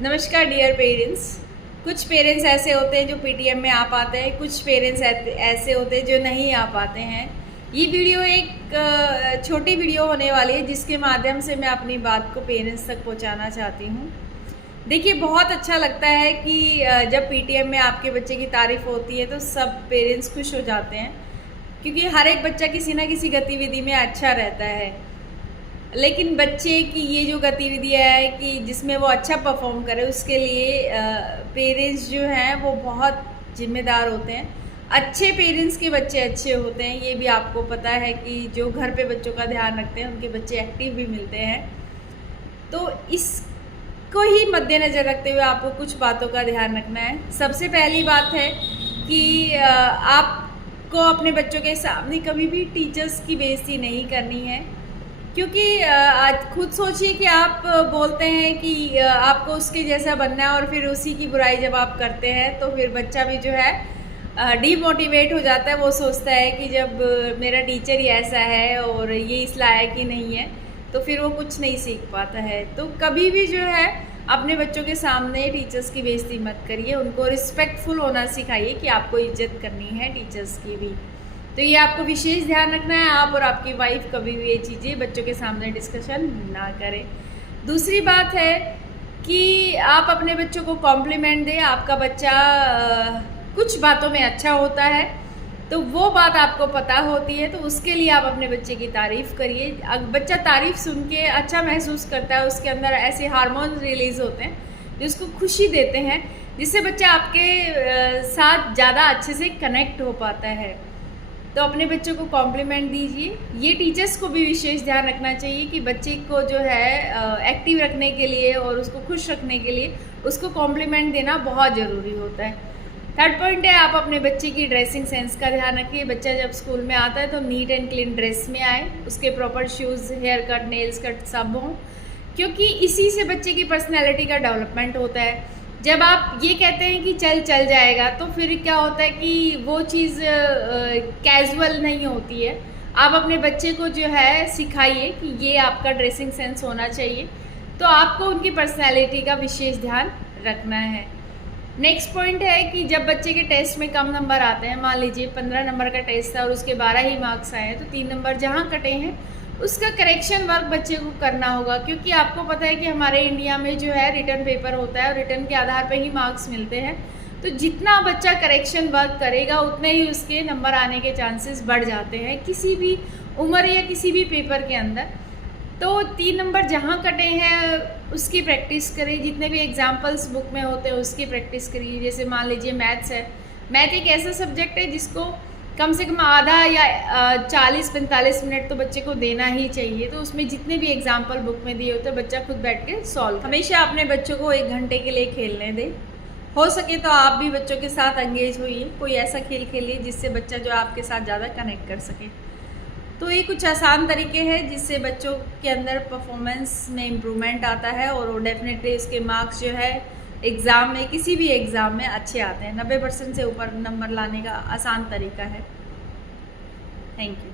नमस्कार dear parents. कुछ parents ऐसे होते हैं जो पीटीएम में आ पाते हैं, कुछ पेरेंट्स ऐसे होते हैं जो नहीं आ पाते हैं। ये वीडियो एक छोटी वीडियो होने वाली है जिसके माध्यम से मैं अपनी बात को पेरेंट्स तक पहुंचाना चाहती हूँ। देखिए, बहुत अच्छा लगता है कि जब पीटीएम में आपके बच्चे की तारीफ़ होती है तो सब पेरेंट्स खुश हो जाते हैं, क्योंकि हर एक बच्चा किसी ना किसी गतिविधि में अच्छा रहता है। लेकिन बच्चे की ये जो गतिविधि है कि जिसमें वो अच्छा परफॉर्म करे, उसके लिए पेरेंट्स जो हैं वो बहुत जिम्मेदार होते हैं। अच्छे पेरेंट्स के बच्चे अच्छे होते हैं, ये भी आपको पता है कि जो घर पे बच्चों का ध्यान रखते हैं उनके बच्चे एक्टिव भी मिलते हैं। तो इसको ही मद्देनज़र रखते हुए आपको कुछ बातों का ध्यान रखना है। सबसे पहली बात है कि आपको अपने बच्चों के सामने कभी भी टीचर्स की बेइज्जती नहीं करनी है, क्योंकि आज खुद सोचिए कि आप बोलते हैं कि आपको उसके जैसा बनना है और फिर उसी की बुराई जब आप करते हैं तो फिर बच्चा भी जो है डीमोटिवेट हो जाता है। वो सोचता है कि जब मेरा टीचर ही ऐसा है और ये इस लायक ही नहीं है, तो फिर वो कुछ नहीं सीख पाता है। तो कभी भी जो है अपने बच्चों के सामने टीचर्स की बेइज्जती मत करिए, उनको रिस्पेक्टफुल होना सिखाइए कि आपको इज्जत करनी है टीचर्स की भी। तो ये आपको विशेष ध्यान रखना है, आप और आपकी वाइफ कभी भी ये चीज़ें बच्चों के सामने डिस्कशन ना करें। दूसरी बात है कि आप अपने बच्चों को कॉम्प्लीमेंट दें। आपका बच्चा कुछ बातों में अच्छा होता है तो वो बात आपको पता होती है, तो उसके लिए आप अपने बच्चे की तारीफ़ करिए। बच्चा तारीफ़ सुन के अच्छा महसूस करता है, उसके अंदर ऐसे हार्मोन रिलीज़ होते हैं जो उसको खुशी देते हैं, जिससे बच्चा आपके साथ ज़्यादा अच्छे से कनेक्ट हो पाता है। तो अपने बच्चों को कॉम्प्लीमेंट दीजिए। ये टीचर्स को भी विशेष ध्यान रखना चाहिए कि बच्चे को जो है एक्टिव रखने के लिए और उसको खुश रखने के लिए उसको कॉम्प्लीमेंट देना बहुत ज़रूरी होता है। थर्ड पॉइंट है, आप अपने बच्चे की ड्रेसिंग सेंस का ध्यान रखिए। बच्चा जब स्कूल में आता है तो नीट एंड क्लीन ड्रेस में आए, उसके proper shoes, hair cut, nails cut सब हों, क्योंकि इसी से बच्चे की पर्सनैलिटी का डेवलपमेंट होता है। जब आप ये कहते हैं कि चल जाएगा, तो फिर क्या होता है कि वो चीज़ कैजुअल नहीं होती है। आप अपने बच्चे को जो है सिखाइए कि ये आपका ड्रेसिंग सेंस होना चाहिए, तो आपको उनकी पर्सनैलिटी का विशेष ध्यान रखना है। नेक्स्ट पॉइंट है कि जब बच्चे के टेस्ट में कम नंबर आते हैं, मान लीजिए 15 नंबर का टेस्ट था और उसके 12 ही मार्क्स आए हैं, तो 3 नंबर जहाँ कटे हैं उसका करेक्शन वर्क बच्चे को करना होगा। क्योंकि आपको पता है कि हमारे इंडिया में जो है रिटर्न पेपर होता है और रिटर्न के आधार पर ही मार्क्स मिलते हैं। तो जितना बच्चा करेक्शन वर्क करेगा उतने ही उसके नंबर आने के चांसेस बढ़ जाते हैं किसी भी उम्र या किसी भी पेपर के अंदर। तो 3 नंबर जहाँ कटे हैं उसकी प्रैक्टिस करें। जितने भी एग्जाम्पल्स बुक में होते हैं उसकी प्रैक्टिस करिए। जैसे मान लीजिए मैथ्स है, मैथ एक ऐसा सब्जेक्ट है जिसको कम से कम आधा या 40-45 मिनट तो बच्चे को देना ही चाहिए। तो उसमें जितने भी एग्जाम्पल बुक में दिए होते हैं बच्चा खुद बैठ के सॉल्व। हमेशा अपने बच्चों को 1 घंटे के लिए खेलने दें। हो सके तो आप भी बच्चों के साथ एंगेज होइए, कोई ऐसा खेल खेलिए जिससे बच्चा जो आपके साथ ज़्यादा कनेक्ट कर सके। तो ये कुछ आसान तरीके हैं जिससे बच्चों के अंदर परफॉर्मेंस में इम्प्रूवमेंट आता है और वो डेफिनेटली उसके मार्क्स जो है एग्ज़ाम में, किसी भी एग्ज़ाम में अच्छे आते हैं। 90% से ऊपर नंबर लाने का आसान तरीका है। Thank you.